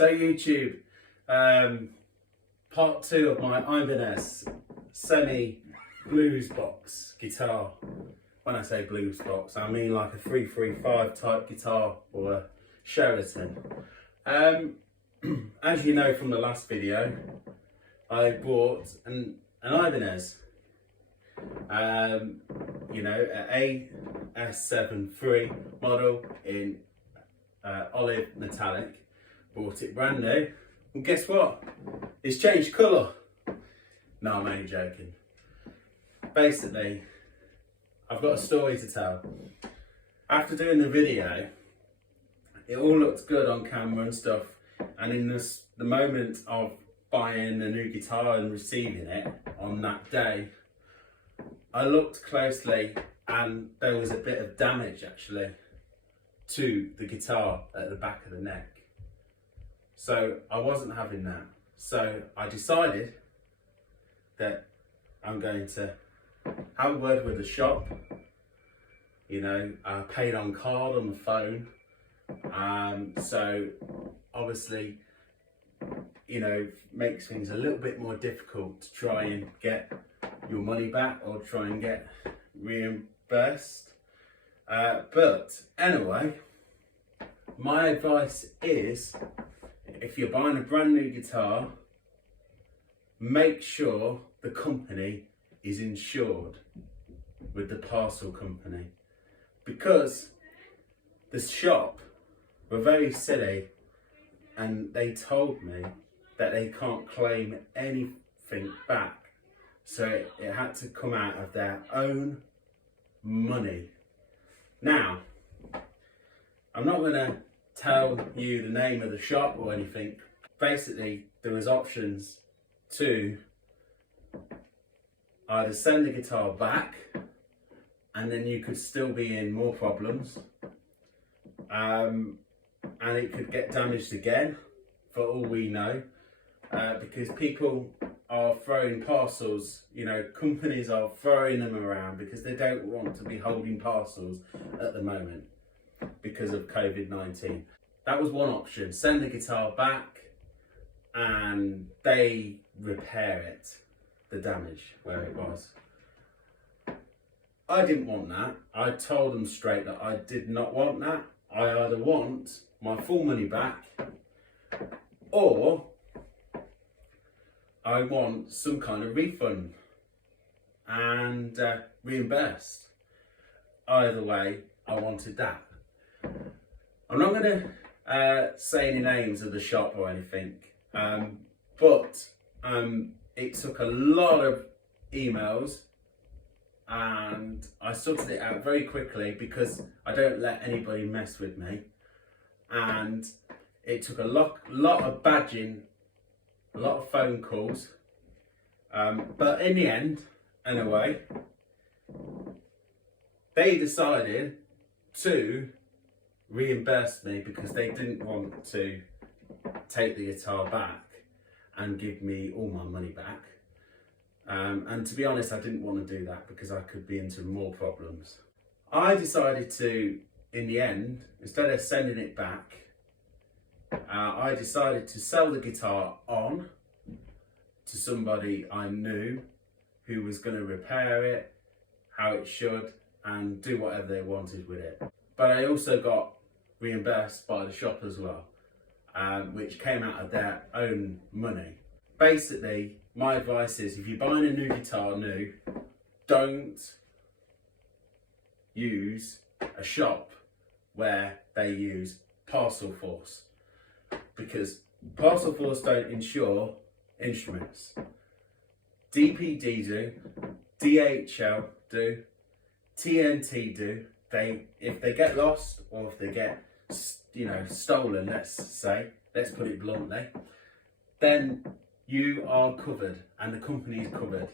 So YouTube, part 2 of my Ibanez semi-blues box guitar. When I say blues box, I mean like a 335 type guitar or a Sheraton. As you know from the last video, I bought an Ibanez, you know, an AS73 model in olive metallic. Bought it brand new, and guess what? It's changed colour. No, I'm only joking. Basically, I've got a story to tell. After doing the video, it all looked good on camera and stuff, and in the moment of buying the new guitar and receiving it on that day, I looked closely and there was a bit of damage actually to the guitar at the back of the neck. So I wasn't having that. So I decided that I'm going to have a word with the shop. You know, I paid on card on the phone. So obviously, you know, makes things a little bit more difficult to try and get your money back or try and get reimbursed. But anyway, my advice is, if you're buying a brand new guitar, make sure the company is insured with the parcel company, because the shop were very silly and they told me that they can't claim anything back, so it had to come out of their own money. Now, I'm not going to tell you the name of the shop or anything. Basically, there was options to either send the guitar back and then you could still be in more problems, and it could get damaged again for all we know, because people are throwing parcels, you know, companies are throwing them around because they don't want to be holding parcels at the moment because of COVID-19. That was one option. Send the guitar back and they repair it, the damage where it was. I didn't want that. I told them straight that I did not want that. I either want my full money back or I want some kind of refund and reimbursed. Either way, I wanted that. I'm not going to say any names of the shop or anything, but it took a lot of emails and I sorted it out very quickly because I don't let anybody mess with me, and it took a lot of badging, a lot of phone calls, but in the end, anyway, they decided to reimburse me because they didn't want to take the guitar back and give me all my money back. And to be honest, I didn't want to do that because I could be into more problems. I decided to, in the end, instead of sending it back, I decided to sell the guitar on to somebody I knew who was going to repair it how it should and do whatever they wanted with it. But I also got reimbursed by the shop as well, which came out of their own money. Basically, my advice is, if you're buying a new guitar new, don't use a shop where they use Parcel Force, because Parcel Force don't insure instruments. DPD do, DHL do, TNT do. If they get lost or if they get, you know, stolen, let's put it bluntly, then you are covered and the company is covered.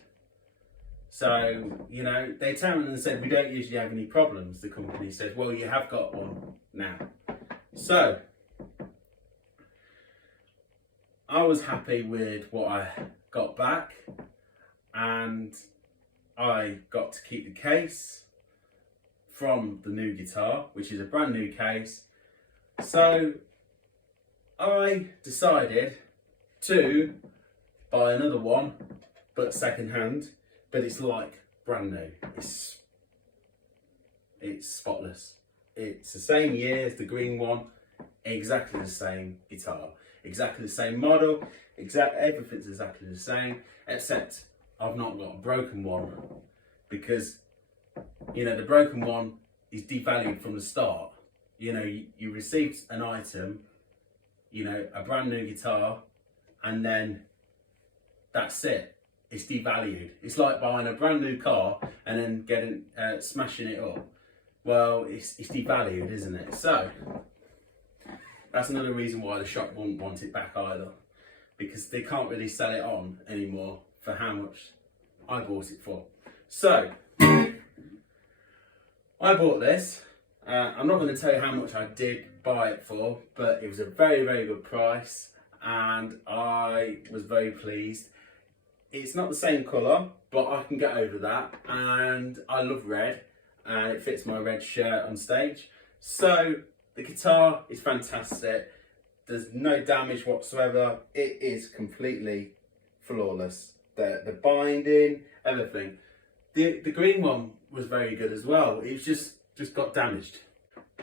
So, you know, they turned and said, we don't usually have any problems. The company said, well, you have got one now. So I was happy with what I got back, and I got to keep the case from the new guitar, which is a brand new case. So I decided to buy another one, but second hand, but it's like brand new. It's spotless. It's the same year as the green one, exactly the same guitar, exactly the same model, everything's exactly the same, except I've not got a broken one, because, you know, the broken one is devalued from the start. You know, you received an item, you know, a brand new guitar, and then that's it. It's devalued. It's like buying a brand new car and then smashing it up. Well, it's devalued, isn't it? So that's another reason why the shop won't want it back either, because they can't really sell it on anymore for how much I bought it for. So I bought this. I'm not going to tell you how much I did buy it for, but it was a very, very good price and I was very pleased. It's not the same colour, but I can get over that, and I love red and it fits my red shirt on stage. So the guitar is fantastic. There's no damage whatsoever. It is completely flawless. The binding, everything. The green one was very good as well. It was just got damaged,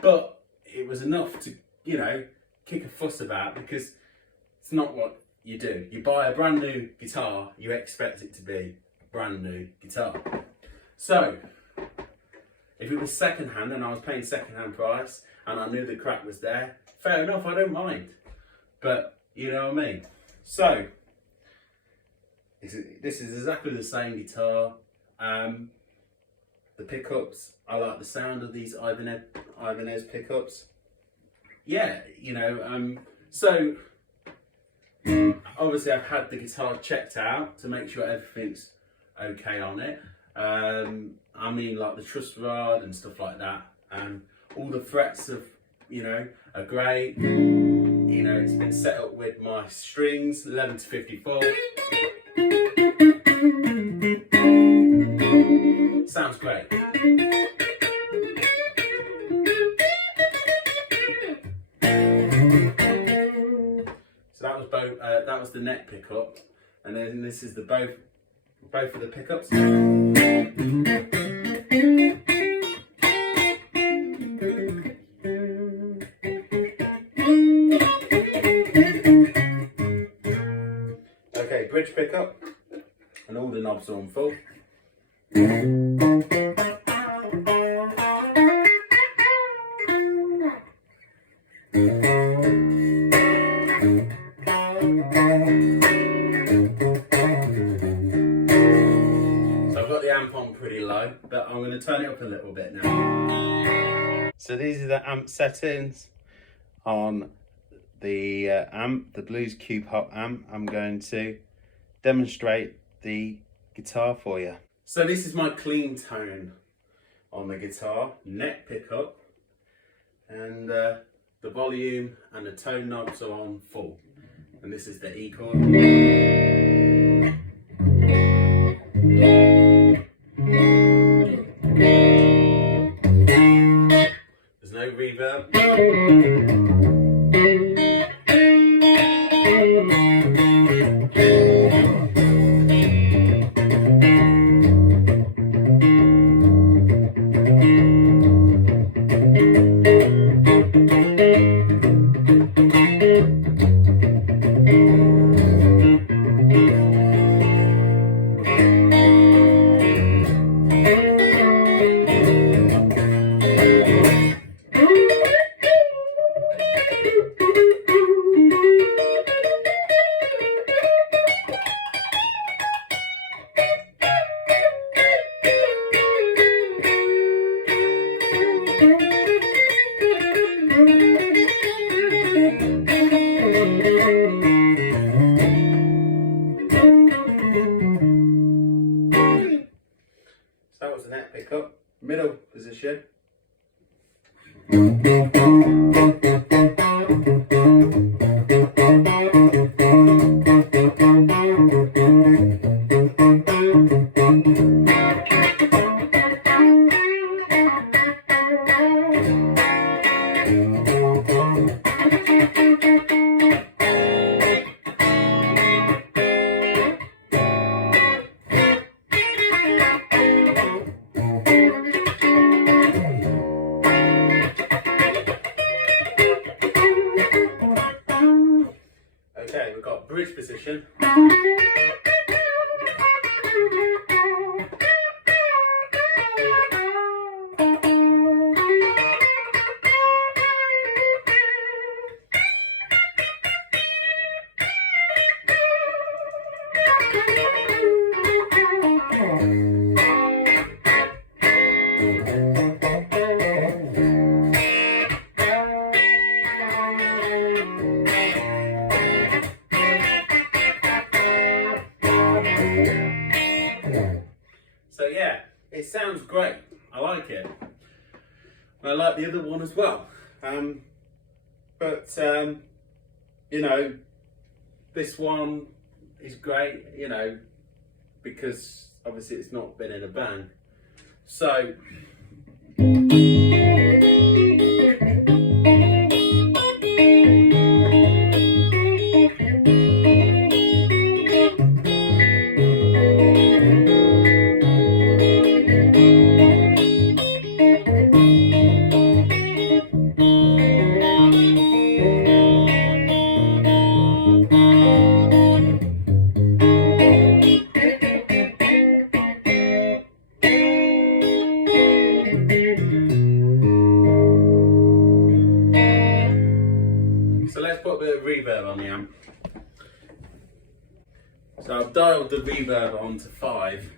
but it was enough to, you know, kick a fuss about, because it's not what you do. You buy a brand new guitar, you expect it to be a brand new guitar. So if it was second hand and I was paying second hand price and I knew the crack was there, fair enough, I don't mind. But you know what I mean? So this is exactly the same guitar. The pickups, I like the sound of these Ibanez pickups. Yeah, you know, so obviously I've had the guitar checked out to make sure everything's okay on it. I mean, like the truss rod and stuff like that. All the frets are great. You know, it's been set up with my strings, 11 to 54. Sounds great. So that was both. That was the neck pickup, and then this is the both of the pickups. Okay, bridge pickup, and all the knobs are on full. Pretty low, but I'm going to turn it up a little bit now. So these are the amp settings on the amp, the Blues Cube Hop amp. I'm going to demonstrate the guitar for you. So this is my clean tone on the guitar, neck pickup, and the volume and the tone knobs are on full. And this is the E chord. There's no reverb. Pickup, middle position. got bridge position. So yeah, it sounds great. I like it. And I like the other one as well. You know, this one is great, you know, because obviously it's not been in a band. So let's put a bit of reverb on the amp. So I've dialed the reverb on to 5.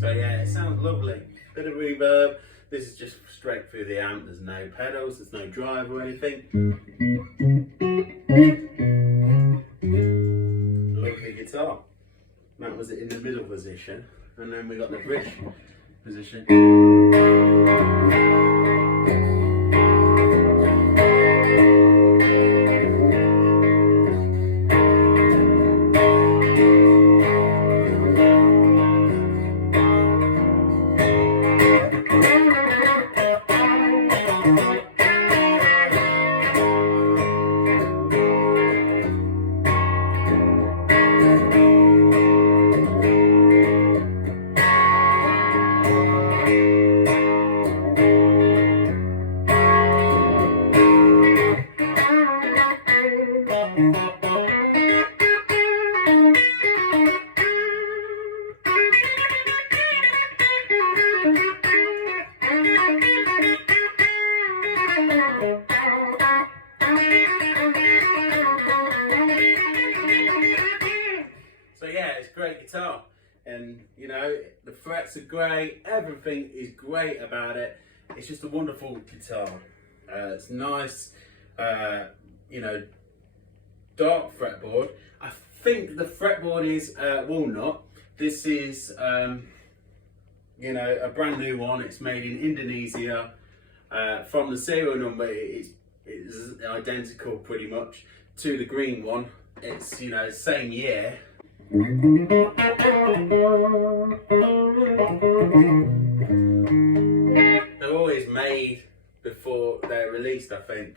So yeah, it sounds lovely. Bit of reverb. This is just straight through the amp. There's no pedals, there's no drive or anything. Lovely guitar. That was it in the middle position. And then we got the bridge position. So yeah, it's a great guitar, and you know, the frets are great, everything is great about it. It's just a wonderful guitar. It's nice, you know, dark fretboard. I think the fretboard is Walnut. This is, you know, a brand new one. It's made in Indonesia. From the serial number, it's identical pretty much to the green one. It's, you know, same year. They're always made before they're released, I think.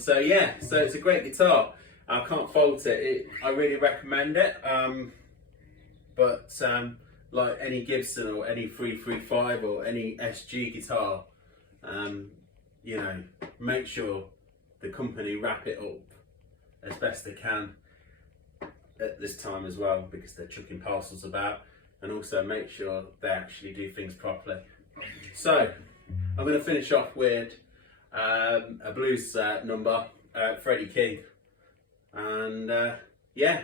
So yeah, so it's a great guitar. I can't fault it. I really recommend it. But like any Gibson or any 335 or any SG guitar, you know, make sure the company wrap it up as best they can. at this time as well, because they're chucking parcels about, and also make sure they actually do things properly. So I'm going to finish off with a blues number, Freddie King, and yeah,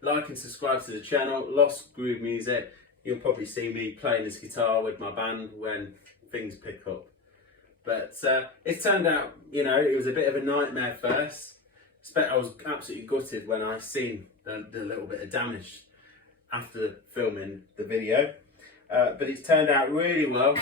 like and subscribe to the channel. Lost Groove Music. You'll probably see me playing this guitar with my band when things pick up. But it's turned out, you know, it was a bit of a nightmare first. I was absolutely gutted when I seen the little bit of damage after filming the video. But it's turned out really well.